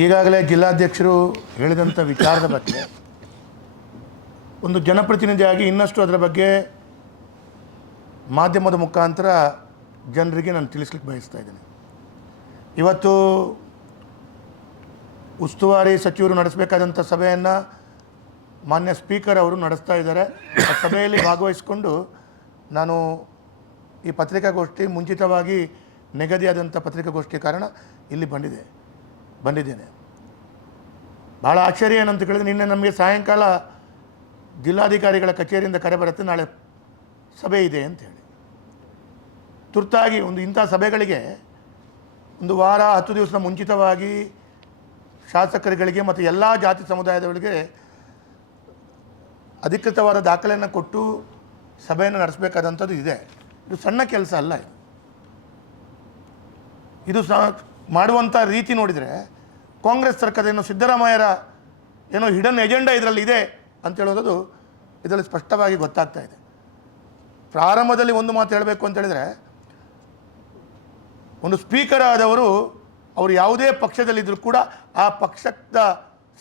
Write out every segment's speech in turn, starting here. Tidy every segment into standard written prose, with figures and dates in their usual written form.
ಈಗಾಗಲೇ ಜಿಲ್ಲಾಧ್ಯಕ್ಷರು ಹೇಳಿದಂಥ ವಿಚಾರದ ಬಗ್ಗೆ ಒಂದು ಜನಪ್ರತಿನಿಧಿಯಾಗಿ ಇನ್ನಷ್ಟು ಅದರ ಬಗ್ಗೆ ಮಾಧ್ಯಮದ ಮುಖಾಂತರ ಜನರಿಗೆ ನಾನು ತಿಳಿಸ್ಲಿಕ್ಕೆ ಬಯಸ್ತಾ ಇದ್ದೇನೆ. ಇವತ್ತು ಉಸ್ತುವಾರಿ ಸಚಿವರು ನಡೆಸಬೇಕಾದಂಥ ಸಭೆಯನ್ನು ಮಾನ್ಯ ಸ್ಪೀಕರ್ ಅವರು ನಡೆಸ್ತಾ ಇದ್ದಾರೆ. ಆ ಸಭೆಯಲ್ಲಿ ಭಾಗವಹಿಸಿಕೊಂಡು ನಾನು ಈ ಪತ್ರಿಕಾಗೋಷ್ಠಿ ಮುಂಚಿತವಾಗಿ ನಿಗದಿಯಾದಂಥ ಪತ್ರಿಕಾಗೋಷ್ಠಿ ಕಾರಣ ಇಲ್ಲಿ ಬಂದಿದ್ದೇನೆ. ಭಾಳ ಆಶ್ಚರ್ಯ ಏನಂತ ಕೇಳಿದ್ರೆ, ನಿನ್ನೆ ನಮಗೆ ಸಾಯಂಕಾಲ ಜಿಲ್ಲಾಧಿಕಾರಿಗಳ ಕಚೇರಿಯಿಂದ ಕರೆ ಬರುತ್ತೆ, ನಾಳೆ ಸಭೆ ಇದೆ ಅಂತೇಳಿ. ತುರ್ತಾಗಿ ಇಂಥ ಸಭೆಗಳಿಗೆ ಒಂದು ವಾರ 10 ದಿವಸದ ಮುಂಚಿತವಾಗಿ ಶಾಸಕರುಗಳಿಗೆ ಮತ್ತು ಎಲ್ಲ ಜಾತಿ ಸಮುದಾಯದವರಿಗೆ ಅಧಿಕೃತವಾದ ದಾಖಲೆಯನ್ನು ಕೊಟ್ಟು ಸಭೆಯನ್ನು ನಡೆಸಬೇಕಾದಂಥದ್ದು ಇದೆ. ಇದು ಸಣ್ಣ ಕೆಲಸ ಅಲ್ಲ. ಇದು ಮಾಡುವಂಥ ರೀತಿ ನೋಡಿದರೆ ಕಾಂಗ್ರೆಸ್ ಸರ್ಕಾರದ ಏನೋ ಸಿದ್ದರಾಮಯ್ಯರ ಏನೋ ಹಿಡನ್ ಎಜೆಂಡಾ ಇದರಲ್ಲಿ ಇದೆ ಅಂತ ಹೇಳೋದು ಇದರಲ್ಲಿ ಸ್ಪಷ್ಟವಾಗಿ ಗೊತ್ತಾಗ್ತಾ ಇದೆ. ಪ್ರಾರಂಭದಲ್ಲಿ ಒಂದು ಮಾತು ಹೇಳಬೇಕು ಅಂತ ಹೇಳಿದರೆ, ಒಂದು ಸ್ಪೀಕರ್ ಆದವರು ಅವರು ಯಾವುದೇ ಪಕ್ಷದಲ್ಲಿದ್ದರೂ ಕೂಡ ಆ ಪಕ್ಷದ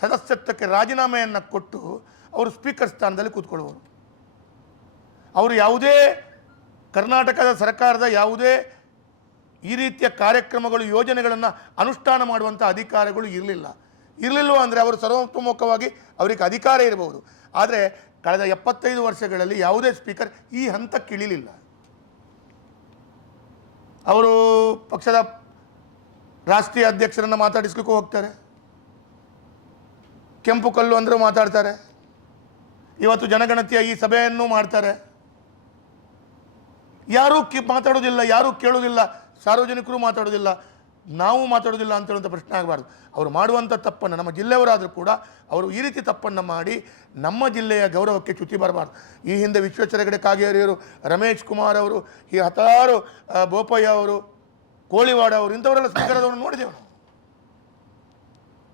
ಸದಸ್ಯತ್ವಕ್ಕೆ ರಾಜೀನಾಮೆಯನ್ನು ಕೊಟ್ಟು ಅವರು ಸ್ಪೀಕರ್ ಸ್ಥಾನದಲ್ಲಿ ಕೂತ್ಕೊಳ್ಳುವರು. ಅವರು ಯಾವುದೇ ಕರ್ನಾಟಕದ ಸರ್ಕಾರದ ಯಾವುದೇ ಈ ರೀತಿಯ ಕಾರ್ಯಕ್ರಮಗಳು ಯೋಜನೆಗಳನ್ನು ಅನುಷ್ಠಾನ ಮಾಡುವಂಥ ಅಧಿಕಾರಗಳು ಇರಲಿಲ್ಲ ಅಂದರೆ ಅವರು ಸರ್ವತೋಮುಖವಾಗಿ ಅವರಿಗೆ ಅಧಿಕಾರ ಇರಬಹುದು. ಆದರೆ ಕಳೆದ 75 ವರ್ಷಗಳಲ್ಲಿ ಯಾವುದೇ ಸ್ಪೀಕರ್ ಈ ಹಂತಕ್ಕೆ ಇಳಿಲಿಲ್ಲ. ಅವರು ಪಕ್ಷದ ರಾಷ್ಟ್ರೀಯ ಅಧ್ಯಕ್ಷರನ್ನು ಮಾತಾಡಿಸ್ಲಿಕ್ಕೂ ಹೋಗ್ತಾರೆ, ಕೆಂಪು ಕಲ್ಲು ಅಂದರೂ ಮಾತಾಡ್ತಾರೆ, ಇವತ್ತು ಜನಗಣತಿಯ ಈ ಸಭೆಯನ್ನು ಮಾಡ್ತಾರೆ. ಯಾರೂ ಮಾತಾಡೋದಿಲ್ಲ, ಯಾರೂ ಕೇಳೋದಿಲ್ಲ, ಸಾರ್ವಜನಿಕರು ಮಾತಾಡೋದಿಲ್ಲ, ನಾವು ಮಾತಾಡೋದಿಲ್ಲ ಅಂತ ಹೇಳುವಂಥ ಪ್ರಶ್ನೆ ಆಗಬಾರ್ದು. ಅವರು ಮಾಡುವಂಥ ತಪ್ಪನ್ನು, ನಮ್ಮ ಜಿಲ್ಲೆಯವರಾದರೂ ಕೂಡ ಅವರು ಈ ರೀತಿ ತಪ್ಪನ್ನು ಮಾಡಿ ನಮ್ಮ ಜಿಲ್ಲೆಯ ಗೌರವಕ್ಕೆ ಚ್ಯುತಿ ಬರಬಾರ್ದು. ಈ ಹಿಂದೆ ವಿಶ್ವೇಶ್ವರ ಹೆಗಡೆ ಕಾಗೇರಿಯವರು, ರಮೇಶ್ ಕುಮಾರ್ ಅವರು, ಈ ಹತ್ತಾರು ಬೋಪಯ್ಯ ಅವರು, ಕೋಳಿವಾಡ ಅವರು, ಇಂಥವರೆಲ್ಲ ಸ್ಪೀಕರ್ದವರು ನೋಡಿದೆವು ನಾವು.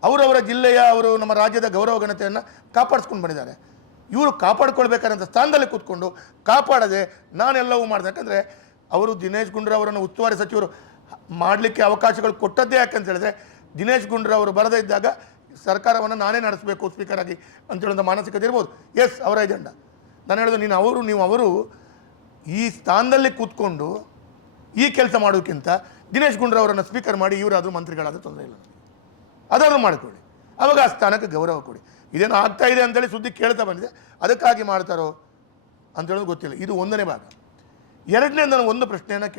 ಅವರವರ ಜಿಲ್ಲೆಯ ಅವರು ನಮ್ಮ ರಾಜ್ಯದ ಗೌರವ ಘನತೆಯನ್ನು ಕಾಪಾಡಿಸ್ಕೊಂಡು ಬಂದಿದ್ದಾರೆ. ಇವರು ಕಾಪಾಡ್ಕೊಳ್ಬೇಕಾದಂಥ ಸ್ಥಾನದಲ್ಲಿ ಕೂತ್ಕೊಂಡು ಕಾಪಾಡದೆ ನಾನೆಲ್ಲವೂ ಮಾಡಿದೆ. ಯಾಕಂದರೆ ಅವರು ದಿನೇಶ್ ಗುಂಡೂರಾವ್ ಅವರನ್ನು ಉಸ್ತುವಾರಿ ಸಚಿವರು ಮಾಡಲಿಕ್ಕೆ ಅವಕಾಶಗಳು ಕೊಟ್ಟದ್ದೇ ಯಾಕಂತ ಹೇಳಿದ್ರೆ, ದಿನೇಶ್ ಗುಂಡೂರಾವ್ ಅವರು ಬರದೇ ಇದ್ದಾಗ ಸರ್ಕಾರವನ್ನು ನಾನೇ ನಡೆಸಬೇಕು ಸ್ಪೀಕರ್ ಆಗಿ ಅಂತೇಳುವಂಥ ಮಾನಸಿಕತೆ ಇರ್ಬೋದು. ಎಸ್, ಅವರ ಎಜೆಂಡಾ. ನಾನು ಹೇಳೋದು, ನೀವು ಅವರು ಈ ಸ್ಥಾನದಲ್ಲಿ ಕೂತ್ಕೊಂಡು ಈ ಕೆಲಸ ಮಾಡೋಕ್ಕಿಂತ ದಿನೇಶ್ ಗುಂಡೂರಾವ್ ಅವರನ್ನು ಸ್ಪೀಕರ್ ಮಾಡಿ ಇವರಾದರೂ ಮಂತ್ರಿಗಳಾದರೂ ತೊಂದರೆ ಇಲ್ಲ, ಅದಾದರೂ ಮಾಡಿಕೊಳ್ಳಿ. ಆವಾಗ ಆ ಸ್ಥಾನಕ್ಕೆ ಗೌರವ ಕೊಡಿ. ಇದೇನು ಆಗ್ತಾ ಇದೆ ಅಂತೇಳಿ ಸುದ್ದಿ ಕೇಳ್ತಾ ಬಂದಿದೆ, ಅದಕ್ಕಾಗಿ ಮಾಡ್ತಾರೋ ಅಂತೇಳೋದು ಗೊತ್ತಿಲ್ಲ. ಇದು ಒಂದನೇ ಭಾಗ. ಎರಡನೇ, ನಾನು ಒಂದು ಪ್ರಶ್ನೆಯನ್ನು